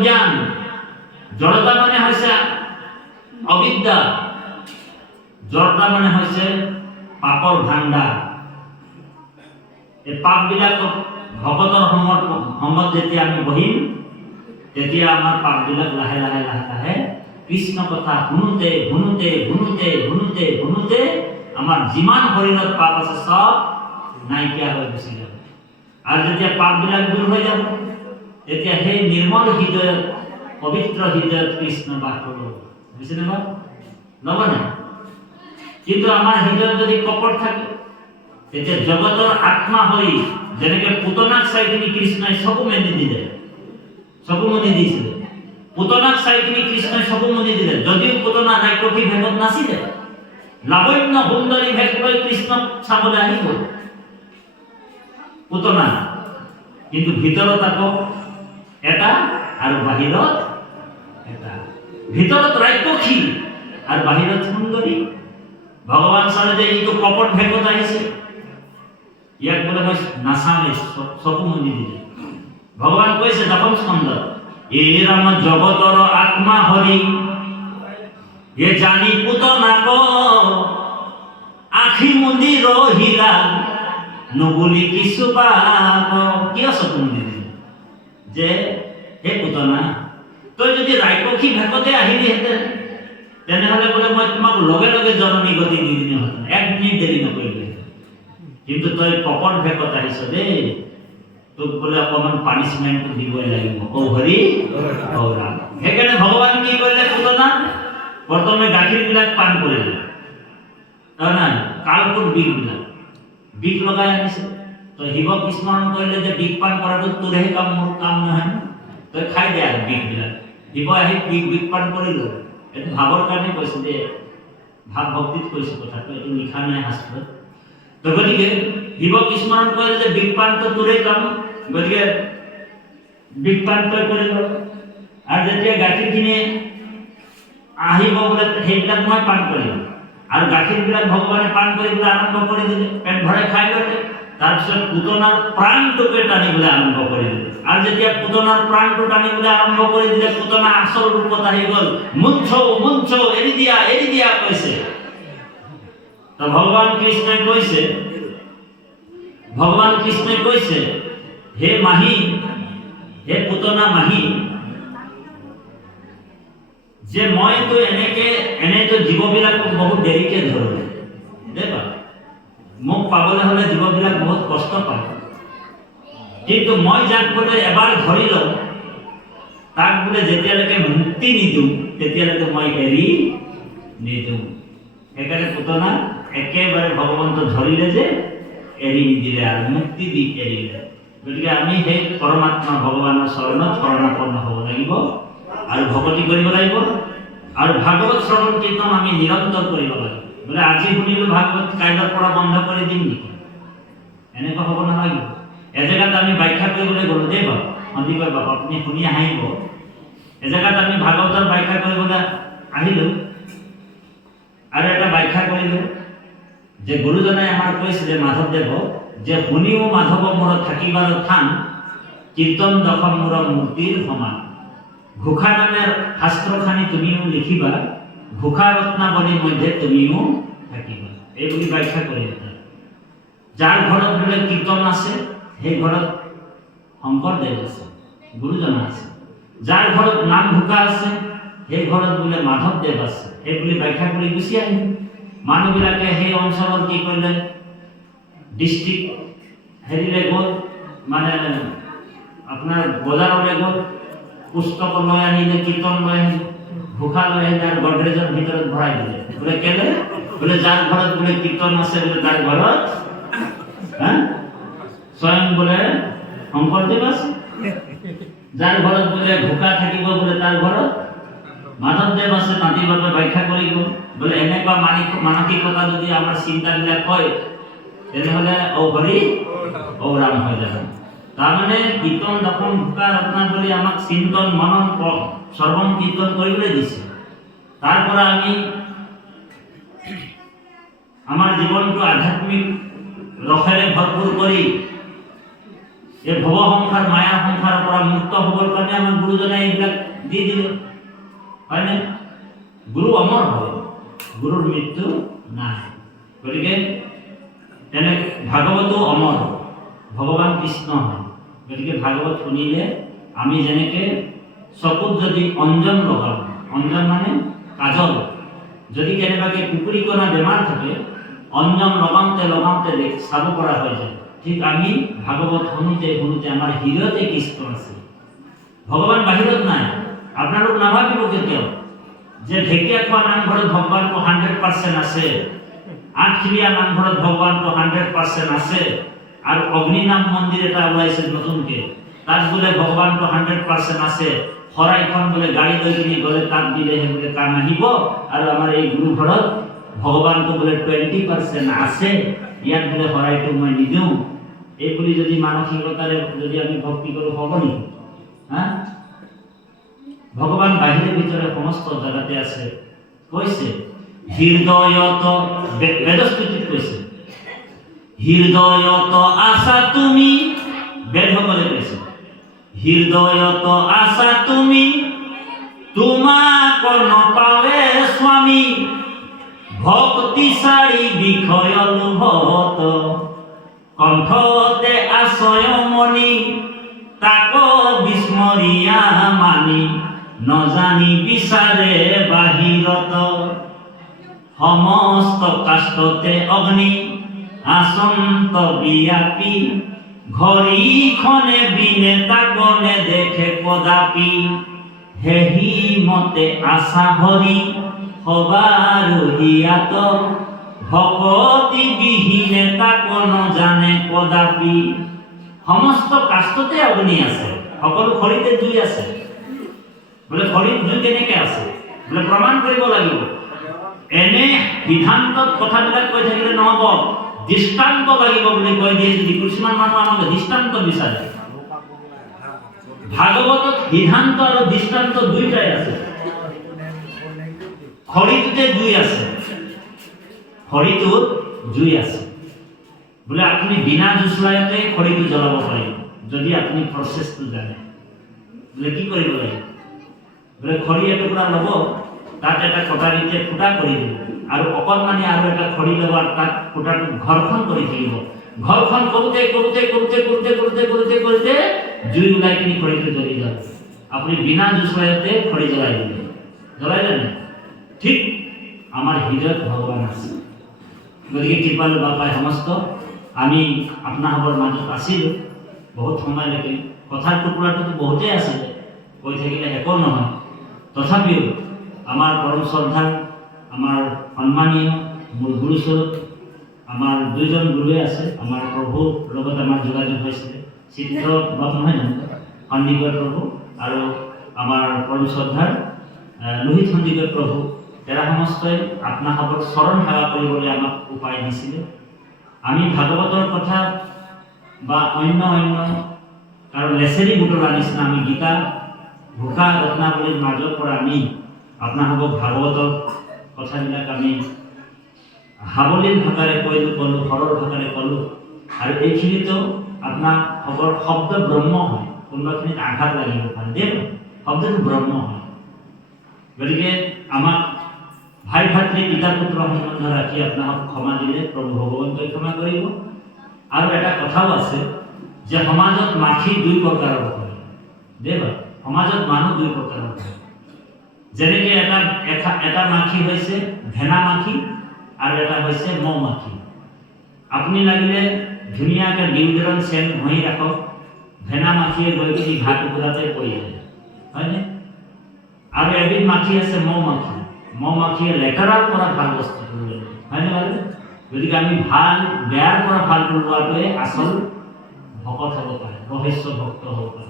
অজ্ঞান জড়তা মানে হৈছে অবিদ্যা। জড়তা মানে হৈছে পাপৰ ভাণ্ডাৰ। এই পাপবিলাকক ভকতৰ সময়ত সময়ত যেতিয়া আমি বহিম, তেতিয়া আমাৰ পাপবিলাক লাহে লাহে লাহে লাহে কৃষ্ণ কথা শুনোতে শুনোতে শুনোতে শুনোতে শুনোতে আমাৰ যিমান শৰীৰত পাপ আছে চব নাইকিয়া হৈ গুচি যাব। আৰু যেতিয়া পাপবিলাক দূৰ হৈ যাব তেতিয়া সেই নিৰ্মল হৃদয়ত, পবিত্ৰ হৃদয়ত কৃষ্ণ বাস কৰিব। বুজিছেনে বাৰু? ল'ব কিন্তু আমাৰ হৃদয়ত যদি কপট থাকে, তেতিয়া জগতৰ আত্মা হৈ যেনেকে পুতনাক চাই কিনি কৃষ্ণই চকু মেলি দিলে, চকু মুদি দিছিলে পুতনাক চাই কিনি কৃষ্ণই চকু মুদি দিলে, যদিও পুতনা নাট্যকী ভেগত নাছিলে। লাৱণ্য সুন্দৰী ভেগ লৈ কৃষ্ণক চাবলৈ আহিব। পুতনা। কিন্তু ভিতৰত আকৌ এটা আৰু বাহিৰত এটা। ভিতৰত ৰাক্ষসী আৰু বাহিৰত সুন্দৰী ভগৱান চালে যে এইটো কপট ভেগত আহিছে ইয়াক বোলে মই চ- চকু মুদি দিলে। ভগৱান কৈছে দশম স্কন্ধত এ ৰাম জগতৰ আত্মা হৰি এ জানি পুতনাক আখি মুদি ৰহিলা নবুলি কিছু বাক কিয় চকু মুদি দিলে যে, হে পুতনা, তই যদি ৰাক্ষসী ভেকতে আহিলিহেঁতেন তেনেহ'লে বোলে মই তোমাক লগে লগে জননী গতি দি দিলোহেঁতেন এক মিনিট দেৰি নকৰিলোহেঁতেন কিন্তু তই কপট ভেকত আহিছ দেই তোক বোলে অকণমান পানিচমেণ্টটো দিবই লাগিব। ঔ হৰি সেইকাৰণে ভগৱান কি কৰিলে পুতনা? প্ৰথমে গাখীৰবিলাক পান কৰিলে। তাৰমানে কালকুট বিষবিলাক বিষ লগাই আনিছে। তই শিৱক স্মৰণ কৰিলে যে বিষ পান কৰাটো তোৰহে কাম মোৰ কাম নহয়। তই খাই দে আৰু বিষবিলাক শিৱ আহি বিষ বিষ পান কৰিলো। এইটো ভাৱৰ কাৰণে কৈছে যে, ভাৱ ভক্তিত কৈছে কথাটো, এইটো লিখা নাই শাস্ত্ৰত। তো গতিকে শিৱক স্মৰণ কৰিলে যে বিষ পানটো তোৰে কাম, গতিকে বিষ পান তই কৰিল। আৰু যেতিয়া গাখীৰখিনি আহিব বোলে, সেইবিলাক মই পান কৰিম। আৰু গাখীৰবিলাক ভগৱানে পান কৰিবলৈ আৰম্ভ কৰি দিলে। পেট ভৰাই খাই ল'লে। তাৰপিছত পুতনাৰ প্ৰাণটোকে টানিবলৈ আৰম্ভ কৰি দিলে। আৰু যেতিয়া পুতনাৰ প্ৰাণটো টানিবলৈ আৰম্ভ কৰি দিলে পুতনা আচল ৰূপত আহি গ'ল। মুঞ্চ মুঞ্চ, এৰি দিয়া এৰি দিয়া কৈছে। ভগৱান কৃষ্ণই কৈছে, ভগৱান কৃষ্ণই কৈছে, হে মাহী, হে পুতনা মাহী, যে মইতো এনেকে এনেতো জীৱবিলাকক বহুত দেৰিকে ধৰোঁ মোক পাবলৈ হ'লে জীৱবিলাক বহুত কষ্ট পায়। কিন্তু মই যাক বোলে এবাৰ ধৰি লওঁ, তাক বোলে যেতিয়ালৈকে মুক্তি নিদিওঁ, তেতিয়ালৈকে মই এৰি নিদিওঁ। সেইকাৰণে পুতনা, একেবাৰে ভগৱন্ত ধৰিলে যে এৰি নিদিলে আৰু মুক্তি দি এৰিলে। গতিকে আমি সেই পৰমাত্মা ভগৱানৰ চৰণত শৰণাপন্ন হ'ব লাগিব আৰু ভকতি কৰিব লাগিব। আৰু ভাগৱত শ্ৰৱণ কীৰ্তন আমি নিৰন্তৰ কৰিব লাগিব। বোলে, আজি শুনিলোঁ ভাগৱত কাইলৈৰ পৰা বন্ধ কৰি দিম নেকি? এনেকুৱা হ'ব নালাগিব এজেগাত আমি ব্যাখ্যা কৰিবলৈ গ'লোঁ, দেই বাৰু সন্দিকৈ বাপ, আপুনি শুনি আহিব। এজেগাত আমি ভাগৱতৰ ব্যাখ্যা কৰিবলৈ আহিলোঁ। আৰু এটা ব্যাখ্যা কৰিলোঁ, যে গুৰুজনাই আমাৰ কৈছিলে মাধৱদেৱক যে শুনিও মাধৱ মোৰ থাকিবাৰ থান, কীৰ্তন দশম মোৰ মূৰ্তিৰ সমান। ঘোষা নামে শাস্ত্ৰখানি তুমিও লিখিবা ঘোষা ৰত্নাৱলীৰ মধ্যে তুমিও থাকিবা। এইবুলি ব্যাখ্যা কৰিলে যাৰ ঘৰত বোলে কীৰ্তন আছে, সেই ঘৰত শংকৰদেৱ আছে, গুৰুজন আছে। যাৰ ঘৰত নাম ঘোষা আছে, সেই ঘৰত বোলে মাধৱদেৱ আছে। সেই বুলি ব্যাখ্যা কৰি গুচি আহিল মানুহবিলাকে সেই অঞ্চলত কি কৰিলে? ডিষ্ট্ৰিক্ট হেৰিলে গ'ল। মানে আপোনাৰ বজাৰলৈ গ'ল। পুস্তক লৈ আনিলে, কীৰ্তন লৈ আহিলে। ঘোষা লৈ আহিলে আৰু গডৰেজৰ ভিতৰত ভৰাই দিলে বোলে কেলে বোলে যাৰ ঘৰত বোলে কীৰ্তন আছে বোলে তাৰ ঘৰত হা স্বয়ং বোলে শংকৰদেৱ আছে? যাৰ ঘৰত বোলে ঘোষা থাকিব বোলে তাৰ ঘৰত মাধৱদেৱ আছে মাটিৰ বাবে ব্যাখ্যা কৰিব বোলে, এনেকুৱা মানি মানসিকতা যদি আমাৰ চিন্তাবিলাক হয়, তেনেহ'লে ঔ হৰি, ঔ ৰাম হৈ যাব তাৰমানে কীৰ্তন দশম ভোকা ৰত্নাৱলী আমাক চিন্তন মনন শ্ৰৱণ কীৰ্তন কৰিবলৈ দিছে। তাৰ পৰা আমি আমাৰ জীৱনটো আধ্যাত্মিক ৰসেৰে ভৰপূৰ কৰি এই ভৱ সংসাৰ, মায়া সংসাৰৰ পৰা মুক্ত হ'বৰ কাৰণে আমাক গুৰুজনে এইবিলাক দি দিলে। হয়নে? গুৰু অমৰ হয়, গুৰুৰ মৃত্যু নাই। গতিকে তেনে ভাগৱতো অমৰ, ভগৱান কৃষ্ণ হয়। গতিকে ভাগৱত শুনিলে আমি যেনেকে চকুত যদি অঞ্জন লগাওঁ অঞ্জন মানে কাজল। যদি কেনেবাকৈ কুকুৰী কণা বেমাৰ থাকে, অঞ্জন লগাওঁতে লগাওঁতে চাব পৰা হৈ যায়। ঠিক আমি ভাগৱত শুনোতে শুনোতে আমাৰ হৃদয়তে কৃষ্ণ আছে। ভগৱান বাহিৰত নাই। আপোনালোক নাভাবিব কেতিয়াও যে ঢেকীয়াখোৱা নামঘৰত ভগৱানটো হাণ্ড্ৰেড পাৰ্চেণ্ট আছে। আঠখিলীয়া নামঘৰত ভগৱানটো হাণ্ড্ৰেড পাৰ্চেণ্ট আছে। আৰু অগ্নিনাম মন্দিৰ এটা ওলাইছে নতুনকে। তাত বোলে ভগৱানটো হাণ্ড্ৰেড পাৰ্চেণ্ট আছে। শৰাইখন বোলে গাড়ী কিনি গ'লে তাত দিলেহে বোলে কাম আহিব আৰু আমাৰ এই গুৰু ঘৰত ভগৱানটো বোলে টুৱেণ্টি পাৰ্চেণ্ট আছে। ইয়াত বোলে শৰাইটো মই নিদিওঁ। এই বুলি যদি মানসিকতাৰে যদি আমি ভক্তি কৰোঁ নেকি হা? ভগৱান বাহিৰে ভিতৰে সমস্ত জেগাতে আছে। কৈছে, হৃদয়ত বেদস্তুতিত কৈছে। হৃদয়ত আছা তুমি বেদসকলে কৈছে হৃদয়ত আছা তুমি, তোমাক নপালে স্বামী। ভক্তি চাৰি বিষয় লোভত কণ্ঠতে আশ্ৰয়মণি তাক বিস্মৰিয়া মানি, নজানি বিচাৰে বাহিৰত। সমস্ত কাষ্টতে অগ্নি আসন্ত বিয়াপি ঘড়ীখনে বিনে তাকনে দেখে কদাপি। হেহি মতে আশা হৰি সবাৰ হিয়াত, ভকতি বিহীনে তাক নজানে কদাপি। সমস্ত কাষ্টতে অগ্নি আছে, সকলো খৰিতে জুই আছে। বোলে খৰিত জুই কেনেকে আছে? বোলে প্ৰমাণ কৰিব লাগিব। এনে সিদ্ধান্তত কথাবিলাক কৈ থাকিলে নহ'ব। দৃষ্টান্ত লাগিব বুলি কৈ দিয়ে যদি কিছুমান মানুহ আমাক দৃষ্টান্ত বিচাৰে। ভাগৱতত সিদ্ধান্ত আৰু দৃষ্টান্ত দুইটাই আছে। খৰিটোতে জুই আছে। খৰিটোত জুই আছে। বোলে আপুনি বিনা জুচলাইতে খৰিটো জ্বলাব পাৰিব যদি আপুনি প্ৰচেছটো জানে। বোলে কি কৰিব লাগিব বোলে খৰি এটুকুৰা ল'ব। তাত এটা কটাৰীতে ফুটা কৰি দিব আৰু অকণমানি আৰু এটা খৰি ল'ব আৰু তাত ফুটাটো ঘৰখন কৰি থাকিব। ঘৰখন কৰোঁতে কৰোঁতে কৰোঁতে কৰোঁতে কৰোঁতে কৰোঁতে কৰোঁতে জুই ওলাই কিনি খৰিটো জ্বলি যাব। আপুনি বিনা জুচলাইতে খৰি জ্বলাই দিলে জ্বলাই জানে ঠিক আমাৰ হৃদয়ত ভগৱান আছে। গতিকে কৃপালু বাপাই সমস্ত। আমি আপোনাসৱৰ মাজত আছিলোঁ বহুত সময়লৈকে। কথাৰ টুকুৰাটোতো বহুতেই আছিলে কৈ থাকিলে একো নহয়। তথাপিও আমাৰ পৰম শ্ৰদ্ধাৰ আমাৰ সন্মানীয় মূল গুৰুস্বৰূপ আমাৰ দুইজন গুৰুৱে আছে, আমাৰ প্ৰভুৰ লগত আমাৰ যোগাযোগ হৈছিলে চিত্ৰ বাপ নহয়? জানো সন্দিকৈ প্ৰভু আৰু আমাৰ পৰম শ্ৰদ্ধাৰ লোহিত সন্দিকৈ প্ৰভু, তেৰা সমস্তই আপোনাসৱক চৰণ সেৱা কৰিবলৈ আমাক উপায় দিছিলে। আমি ভাগৱতৰ কথা বা অন্য অন্য আৰু লেচেৰি বুটলাৰ নিচিনা আমি গীতা, ঘোষা, ৰত্নাৱলীৰ মাজৰ পৰা আমি আপোনালোকক ভাগৱতৰ কথাবিলাক আমি হাৱলীৰ ভাষাৰে কৈলোঁ, ক'লোঁ সৰল ভাষাৰে ক'লোঁ। আৰু এইখিনিতো আপোনাৰ খবৰ শব্দ ব্ৰহ্ম হয়, কোনোবাখিনিত আঘাত লাগিব পাৰে। দেই, শব্দটো ব্ৰহ্ম হয়। গতিকে আমাক ভাই ভাতৃ পিতা পুত্ৰ সম্বন্ধ ৰাখি আপোনাক ক্ষমা দিলে, প্ৰভু ভগৱন্তই ক্ষমা কৰিব। আৰু এটা কথাও আছে যে সমাজত মাখি দুই প্ৰকাৰৰ হয়। দেই, সমাজত মানুহ দুই প্ৰকাৰৰ হয়। যেনেকৈ এটা এটা মাখি হৈছে ভেনা মাখি আৰু এটা হৈছে মৌ মাখি। আপুনি লাগিলে ধুনীয়াকৈ ডিউডৰন চেন ঘঁহি ৰাখক ভেনা মাখিয়ে গৈ কিনি ঘাট টুকুৰাতে পৰি যায়। হয়নে? আৰু এবিধ মাখি আছে মৌ মাখি। মৌ মাখিয়ে লেতেৰাৰ পৰা ভালো বস্তু হয়নে বাৰু? গতিকে আমি ভালো, বেয়াৰ পৰা ভালটো লোৱাটোৱে আচল ভকত হ'ব পাৰে, ৰহস্য ভক্ত হ'ব পাৰে।